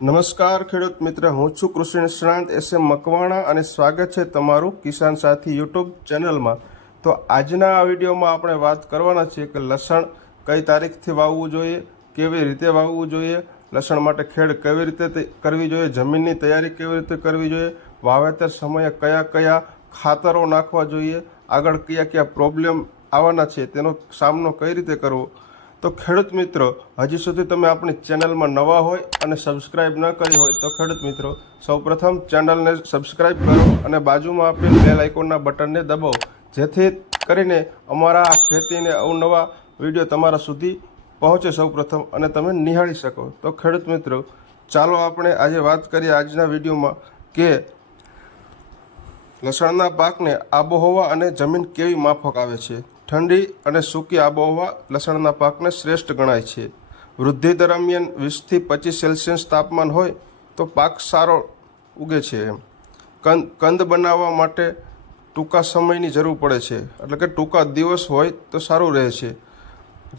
નમસ્કાર ખેડૂત મિત્ર, હું છું કૃષિ નિષ્ણાંત એસ.એમ. મકવાણા અને સ્વાગત છે તમારું કિસાન સાથી યુટ્યુબ ચેનલમાં। તો આજના આ વિડીયોમાં આપણે વાત કરવાના છીએ કે લસણ કઈ તારીખથી વાવવું જોઈએ, કેવી રીતે વાવવું જોઈએ, લસણ માટે ખેડ કેવી રીતે કરવી જોઈએ, જમીનની તૈયારી કેવી રીતે કરવી જોઈએ, વાવેતર સમયે કયા કયા ખાતરો નાખવા જોઈએ, આગળ કયા કયા પ્રોબ્લેમ આવવાના છે તેનો સામનો કઈ રીતે કરવો। તો ખેડૂત મિત્રો, હજી સુધી તમે આપણી ચેનલમાં નવા હોય અને સબસ્ક્રાઇબ ન કરી હોય તો ખેડૂત મિત્રો સૌપ્રથમ ચેનલને સબસ્ક્રાઇબ કરો અને બાજુમાં આપેલ બેલ આઇકોનના બટનને દબાવો, જેથી કરીને અમારા આ ખેતીને અવનવા વિડીયો તમારા સુધી પહોંચે સૌપ્રથમ અને તમે નિહાળી શકો। તો ખેડૂત મિત્રો, ચાલો આપણે આજે વાત કરીએ આજના વિડીયોમાં કે લસણના પાકને આબોહવા અને જમીન કેવી માફક આવે છે। ઠંડી અને સૂકી આબોહવા લસણના પાકને શ્રેષ્ઠ ગણાય છે। વૃદ્ધિ દરમિયાન 20 થી 25 સેલ્સિયસ તાપમાન હોય તો પાક સારો ઉગે છે। કંદ બનાવવા માટે ટૂંકા સમયની જરૂર પડે છે, એટલે કે ટૂંકા દિવસ હોય તો સારું રહે છે।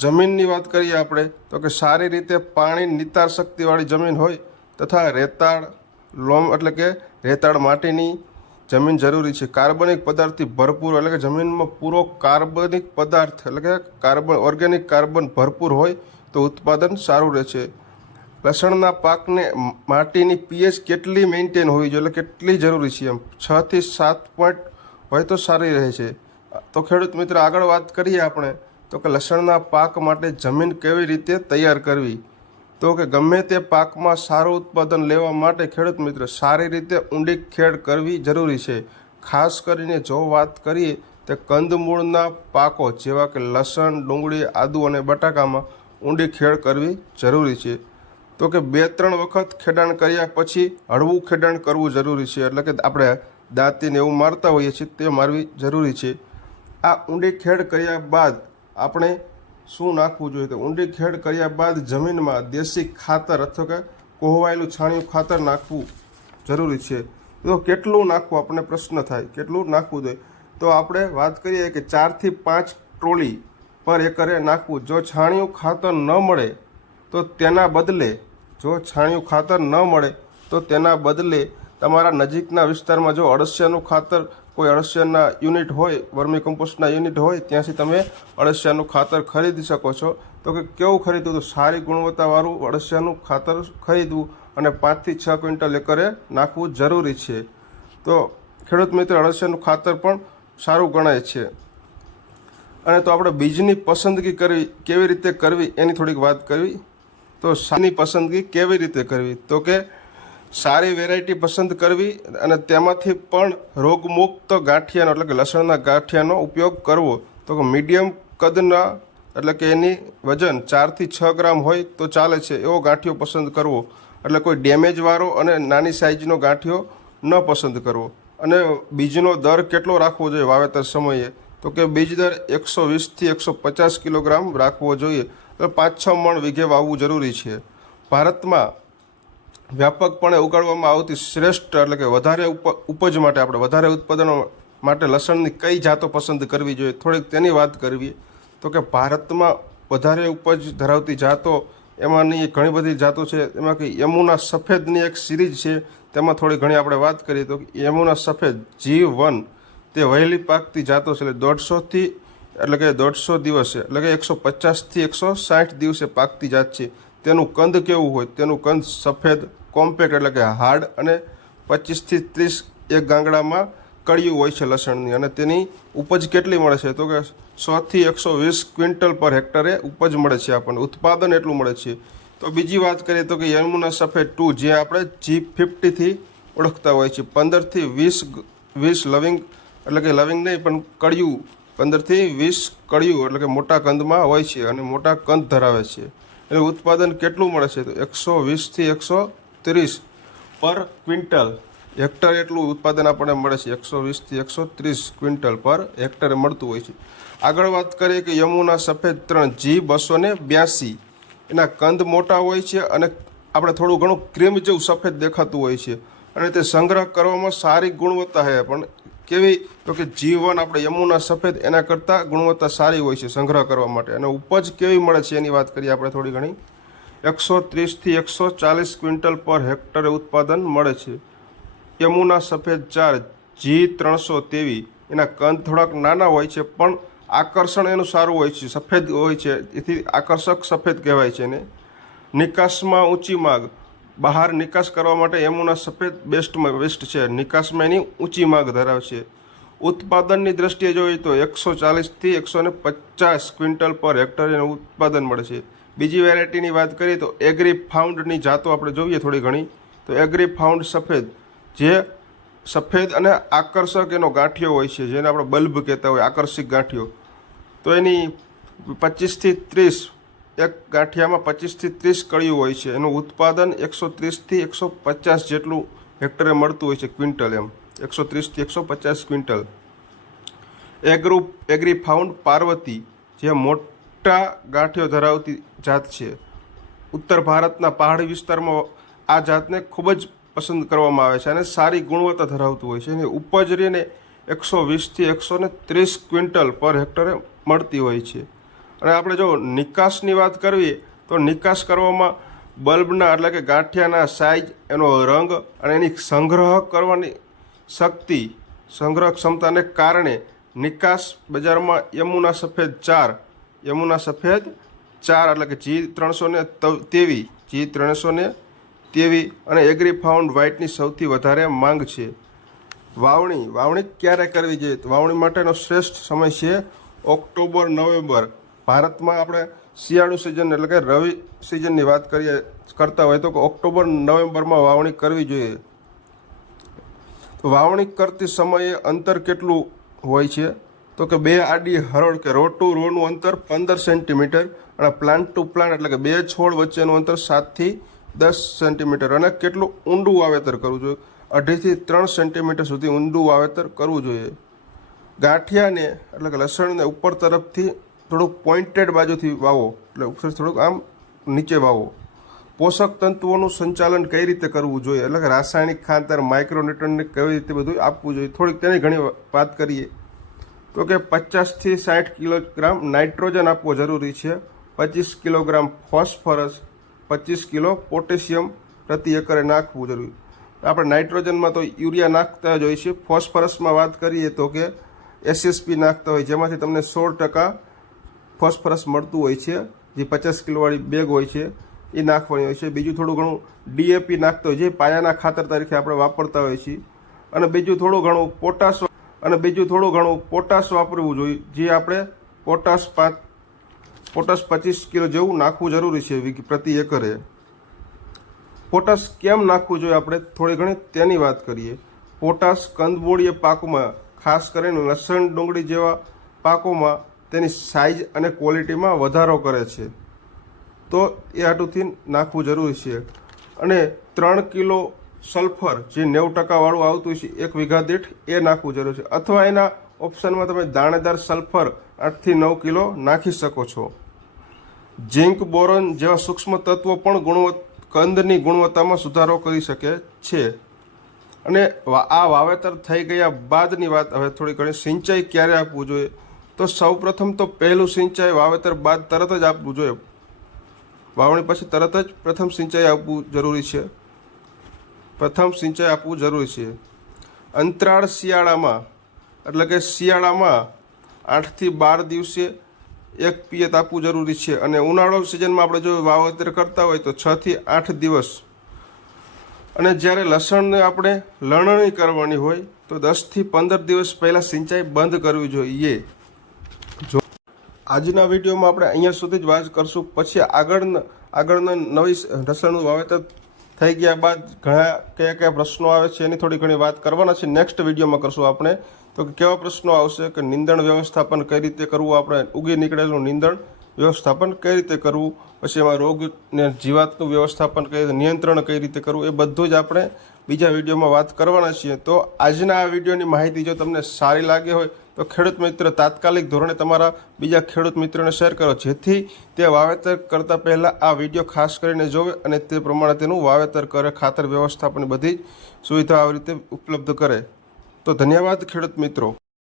જમીનની વાત કરીએ આપણે તો કે સારી રીતે પાણી નિતાર શક્તિવાળી જમીન હોય તથા રેતાળ લોમ એટલે કે રેતાળ માટીની જમીન જરૂરી છે। કાર્બનિક પદાર્થથી ભરપૂર એટલે કે જમીનમાં પૂરો કાર્બનિક પદાર્થ એટલે કે ઓર્ગેનિક કાર્બન ભરપૂર હોય તો ઉત્પાદન સારું રહે છે। લસણના પાકને માટીની પીએચ કેટલી મેન્ટેન હોવી જોઈએ એટલે કેટલી જરૂરી છે, એમ 6 થી 7 પોઈન્ટ હોય તો સારી રહે છે। તો ખેડૂત મિત્ર, આગળ વાત કરીએ આપણે તો કે લસણના પાક માટે જમીન કેવી રીતે તૈયાર કરવી। તો કે ગમે તે પાકમાં સારું ઉત્પાદન લેવા માટે ખેડૂત મિત્ર સારી રીતે ઊંડી ખેડ કરવી જરૂરી છે। ખાસ કરીને જો વાત કરીએ તો કંદમૂળના પાકો જેવા કે લસણ, ડુંગળી, આદુ અને બટાકામાં ઊંડી ખેડ કરવી જરૂરી છે। તો કે 2-3 વખત ખેડાણ કર્યા પછી હળવું ખેડાણ કરવું જરૂરી છે, એટલે કે આપણે દાંતીને એવું મારતા હોઈએ છીએ તે મારવી જરૂરી છે। આ ઊંડી ખેડ કર્યા બાદ આપણે શું નાખવું જોઈએ? તો ઊંડી ખેડ કર્યા બાદ જમીનમાં દેશી ખાતર અથવા કે કોહવાયેલું છાણિયું ખાતર નાખવું જરૂરી છે। તો કેટલું નાખવું આપણને પ્રશ્ન થાય, કેટલું નાખવું જોઈએ? તો આપણે વાત કરીએ કે 4 થી 5 ટ્રોલી પર એકરે નાખવું। જો છાણિયું ખાતર ન મળે તો તેના બદલે તમારા નજીકના વિસ્તારમાં જો અળસિયાનું ખાતર, કોઈ અળસિયાના યુનિટ હોય, વર્મી કમ્પોસ્ટના યુનિટ હોય, ત્યાંથી તમે અળસિયાનું ખાતર ખરીદી શકો છો। તો કે કેવું ખરીદવું? તો સારી ગુણવત્તાવાળું અળસિયાનું ખાતર ખરીદવું અને 5 થી 6 ક્વિન્ટલ એકરે નાખવું જરૂરી છે। તો ખેડૂત મિત્ર, અળસિયાનું ખાતર પણ સારું ગણાય છે। અને તો આપણે બીજની પસંદગી કેવી રીતે કરવી એની થોડીક વાત કરવી। તો સાની પસંદગી કેવી રીતે કરવી? તો કે સારી વેરાયટી પસંદ કરવી અને તેમાંથી પણ રોગમુક્ત ગાંઠિયાનો એટલે કે લસણના ગાંઠિયાનો ઉપયોગ કરવો। તો કે મીડિયમ કદના એટલે કે એની વજન 4 થી 6 ગ્રામ હોય તો ચાલે છે એવો ગાંઠિયો પસંદ કરવો, એટલે કોઈ ડેમેજવાળો અને નાની સાઇઝનો ગાંઠિયો ન પસંદ કરવો। અને બીજનો દર કેટલો રાખવો જોઈએ વાવેતર સમયે? તો કે બીજ દર 120 થી 150 કિલોગ્રામ રાખવો જોઈએ, તો 5-6 મણ વીઘે વાવવું જરૂરી છે। ભારતમાં વ્યાપકપણે ઉગાડવામાં આવતી શ્રેષ્ઠ એટલે કે વધારે ઉપજ માટે, આપણે વધારે ઉત્પાદનો માટે લસણની કઈ જાતો પસંદ કરવી જોઈએ, થોડીક તેની વાત કરવી। તો કે ભારતમાં વધારે ઉપજ ધરાવતી જાતો એમાંની ઘણી બધી જાતો છે, એમાં કે યમુના સફેદની એક સિરીઝ છે, તેમાં થોડી ઘણી આપણે વાત કરીએ તો યમુના સફેદ G1 તે વહેલી પાકતી જાતો છે, એટલે કે 150 દિવસે એટલે કે 150 થી 160 દિવસે પાકતી જાત છે। તેનું કંદ કેવું હોય? તેનું કંદ સફેદ, કોમ્પેક્ટ એટલે કે હાર્ડ અને 25 થી 30 એક ગાંગડામાં કળિયું હોય છે લસણની। અને તેની ઉપજ કેટલી મળે છે? તો કે 100 થી 120 ક્વિન્ટલ પર હેક્ટરે ઉપજ મળે છે આપણને, ઉત્પાદન એટલું મળે છે। તો બીજી વાત કરીએ તો કે યમુના સફેદ 2 જે આપણે G50 થી ઓળખતા હોય છે, 15 થી 20 લવિંગ એટલે કે લવિંગ નહીં પણ કળિયું, 15 થી 20 કળિયું એટલે કે મોટા કંદમાં હોય છે અને મોટા કંદ ધરાવે છે। એનું ઉત્પાદન કેટલું મળે છે? તો 120 થી 130 પર ક્વિન્ટલ હેક્ટર એટલું ઉત્પાદન આપણને મળે છે, 120 થી 130 ક્વિન્ટલ પર હેક્ટરે મળતું હોય છે। આગળ વાત કરીએ કે યમુના સફેદ 3 G282 એના કંદ મોટા હોય છે અને આપણે થોડું ઘણું ક્રીમ જેવું સફેદ દેખાતું હોય છે અને તે સંગ્રહ કરવામાં સારી ગુણવત્તા છે, પણ કેવી? તો કે G1 આપણે યમુના સફેદ એના કરતાં ગુણવત્તા સારી હોય છે સંગ્રહ કરવા માટે। અને ઉપજ કેવી મળે છે એની વાત કરીએ આપણે થોડી ઘણી। 130થી 140 ક્વિન્ટલ પર હેક્ટરે ઉત્પાદન મળે છે. યમુના સફેદ 4 G323 એના કંદ થોડાક નાના હોય છે પણ આકર્ષણ એનું સારું હોય છે, સફેદ હોય છે, એથી આકર્ષક સફેદ કહેવાય છે એને. નિકાસમાં ઊંચી માંગ, બહાર નિકાસ કરવા માટે યમુના સફેદ બેસ્ટ છે. નિકાસમાં એની ઊંચી માંગ ધરાવે છે. ઉત્પાદનની દ્રષ્ટિએ જોઈએ તો 140થી 150 ક્વિન્ટલ પર હેક્ટર એનું ઉત્પાદન મળે છે. બીજી વેરાયટીની વાત કરીએ તો એગ્રી ફાઉન્ડની જાતો આપણે જોઈએ થોડી ઘણી. તો એગ્રી ફાઉન્ડ સફેદ, જે સફેદ અને આકર્ષક એનો ગાંઠિયો હોય છે, જેને આપણે બલ્બ કહેતા હોય, આકર્ષક ગાંઠિયો. તો એની 25થી 30, એક ગાંઠિયામાં 25થી 30 કળીઓ હોય છે. એનું ઉત્પાદન 130થી 150 જેટલું હેક્ટરે મળતું હોય છે, ક્વિન્ટલ એમ, 130થી 150 ક્વિન્ટલ. એગ્રી ફાઉન્ડ પાર્વતી, જે મોટા ગાંઠિયો ધરાવતી જાત છે. ઉત્તર ભારતના પહાડી વિસ્તારમાં આ જાતને ખૂબ જ પસંદ કરવામાં આવે છે અને સારી ગુણવત્તા ધરાવતું હોય છે. એની ઉપજ રહીને 120થી 130 ક્વિન્ટલ પર હેક્ટરે મળતી હોય છે. અને આપણે જો નિકાસની વાત કરવી તો નિકાસ કરવામાં બલ્બના એટલે કે ગાંઠિયાના સાઇઝ, એનો રંગ અને એની સંગ્રહ કરવાની શક્તિ, સંગ્રહ ક્ષમતાને કારણે નિકાસ બજારમાં યમુના સફેદ 4 એટલે કે G323 અને એગ્રી ફાઉન્ડ વ્હાઇટની સૌથી વધારે માંગ છે. વાવણી ક્યારે કરવી જોઈએ? તો વાવણી માટેનો શ્રેષ્ઠ સમય છે ઓક્ટોબર-નવેમ્બર. ભારતમાં આપણે શિયાળુ સિઝન એટલે કે રવિ સિઝનની વાત કરતા હોય તો ઓક્ટોબર-નવેમ્બરમાં વાવણી કરવી જોઈએ. તો વાવણી કરતી સમયે અંતર કેટલું હોય છે? તો કે 2 આડી હરોળ કે રો ટુ રોનું અંતર 15 સેન્ટીમીટર અને પ્લાન્ટ ટુ પ્લાન્ટ એટલે કે 2 છોડ વચ્ચેનું અંતર 7થી 10 સેન્ટીમીટર. અને કેટલું ઊંડું વાવેતર કરવું જોઈએ? 2.5થી 3 સેન્ટીમીટર સુધી ઊંડું વાવેતર કરવું જોઈએ. ગાંઠિયાને એટલે કે લસણને ઉપર તરફથી થોડુંક પોઇન્ટેડ બાજુથી વાવો, એટલે ઉપર થોડુંક આમ નીચે વાવો. પોષક તત્વોનું સંચાલન કઈ રીતે કરવું જોઈએ? એટલે કે રાસાયણિક ખાતર, માઇક્રોન્યુટ્રન્ટને કેવી રીતે બધું આપવું જોઈએ, થોડીક તેની ઘણી વાત કરીએ. તો કે 50થી 60 કિલોગ્રામ નાઇટ્રોજન આપવો જરૂરી છે, 25 કિલોગ્રામ ફોસ્ફરસ, 25 કિલો પોટેશિયમ પ્રતિ એકરે નાખવું જરૂરી. આપણે નાઇટ્રોજનમાં તો યુરિયા નાખતા જ હોય છે. ફોસ્ફરસમાં વાત કરીએ તો કે SSP નાખતા હોય, જેમાંથી તમને 16% ફોસ્ફરસ મળતું હોય છે, જે 50 કિલોવાળી બેગ હોય છે એ નાખવાની હોય છે. બીજું થોડું ઘણું DAP નાખતા હોય, જે પાયાના ખાતર તરીકે આપણે વાપરતા હોઈએ છીએ. અને બીજું થોડું ઘણું પોટાશ વાપરવું જોઈએ, જે આપણે પોટાશ 25 કિલો જેવું નાખવું જરૂરી છે પ્રતિ એકરે. પોટાશ કેમ નાખવું જોઈએ આપણે થોડી ઘણી તેની વાત કરીએ. પોટાશ કંદમૂળીય પાકોમાં, ખાસ કરીને લસણ, ડુંગળી જેવા પાકોમાં તેની સાઇઝ અને ક્વોલિટીમાં વધારો કરે છે, તો એ હાટુથી નાખવું જરૂરી છે. અને 3 કિલો સલ્ફર, જે 90% વાળું આવતું છે 1 વીઘા દીઠ, એ નાખવું જરૂરી છે. અથવા એના ઓપ્શનમાં તમે દાણેદાર સલ્ફર 8થી 9 કિલો નાખી શકો છો. ઝીંક, બોરોન જેવા સૂક્ષ્મ તત્વો પણ કંદની ગુણવત્તામાં સુધારો કરી શકે છે. અને આ વાવેતર થઈ ગયા બાદની વાત હવે થોડી ઘણી. સિંચાઈ ક્યારે આપવું જોઈએ? તો સૌપ્રથમ તો પહેલું સિંચાઈ વાવેતર બાદ તરત જ આપવું જોઈએ. વાવણી પછી તરત જ પ્રથમ સિંચાઈ આપવું જરૂરી છે. અંતરાળ શિયાળામાં એટલે કે શિયાળામાં 8થી 12 દિવસે એક પિયત આપવું જરૂરી છે. અને ઉનાળો સિઝનમાં આપણે જો વાવેતર કરતા હોય તો 6થી 8 દિવસ. અને જ્યારે લસણને આપણે લણણી કરવાની હોય તો 10થી 15 દિવસ પહેલાં સિંચાઈ બંધ કરવી જોઈએ. આજના વિડીયોમાં આપણે અહીંયા સુધી જ વાત કરશું. પછી આગળના નવી લસણનું વાવેતર થઈ ગયા બાદ કયા પ્રશ્નો આવે છે એની થોડી ઘણી વાત કરવાના છે. નેક્સ્ટ વિડીયોમાં કરશું આપણે. તો કેવા પ્રશ્નો આવશે કે નીંદણ વ્યવસ્થાપન કઈ રીતે કરવું, આપણે ઉગી નીકળેલું નીંદણ વ્યવસ્થાપન કઈ રીતે કરવું, પછી એમાં રોગ ને જીવાતનું વ્યવસ્થાપન કઈ રીતે, નિયંત્રણ કઈ રીતે કરવું, એ બધું જ આપણે બીજા વિડીયોમાં વાત કરવાના છીએ. તો આજના આ વિડીયોની માહિતી જો તમને સારી લાગી હોય તો ખેડૂત મિત્ર તાત્કાલિક ધોરણે તમારા બીજા ખેડૂત મિત્રોને શેર કરો, જેથી તે વાવેતર કરતાં પહેલાં આ વિડીયો ખાસ કરીને જોવે અને તે પ્રમાણે તેનું વાવેતર કરે, ખાતર વ્યવસ્થાપન બધી જ સુવિધા આવી રીતે ઉપલબ્ધ કરે. તો ધન્યવાદ ખેડૂત મિત્રો.